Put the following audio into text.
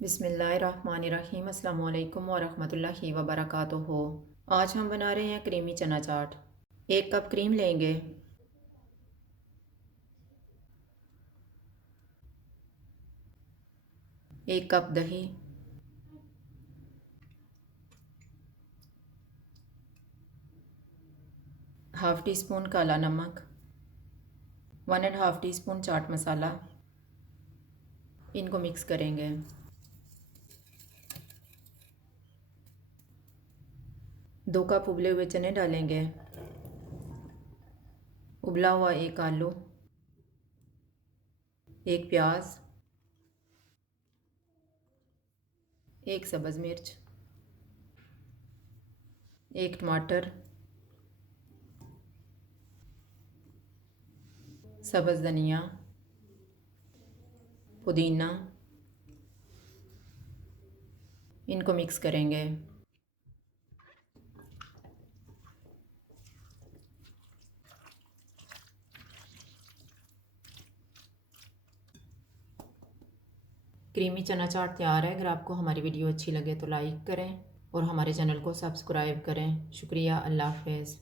बिस्मिल्लाहिर्रहमानिर्रहीम। अस्सलामु अलैकुम वरहमतुल्लाहि वबरकातुहू। आज हम बना रहे हैं क्रीमी चना चाट। 1 कप क्रीम लेंगे, 1 कप दही, 1/2 टीस्पून काला नमक, 1 1/2 टीस्पून चाट मसाला। इनको मिक्स करेंगे। 2 कप उबले हुए चने डालेंगे, उबला हुआ 1 आलू, 1 प्याज, 1 सब्ज़ मिर्च, 1 टमाटर, सब्ज़ धनिया, पुदीना। इनको मिक्स करेंगे। क्रीमी चना चाट तैयार है। अगर आपको हमारी वीडियो अच्छी लगे तो लाइक करें और हमारे चैनल को सब्सक्राइब करें। शुक्रिया। अल्लाह हाफ़िज़।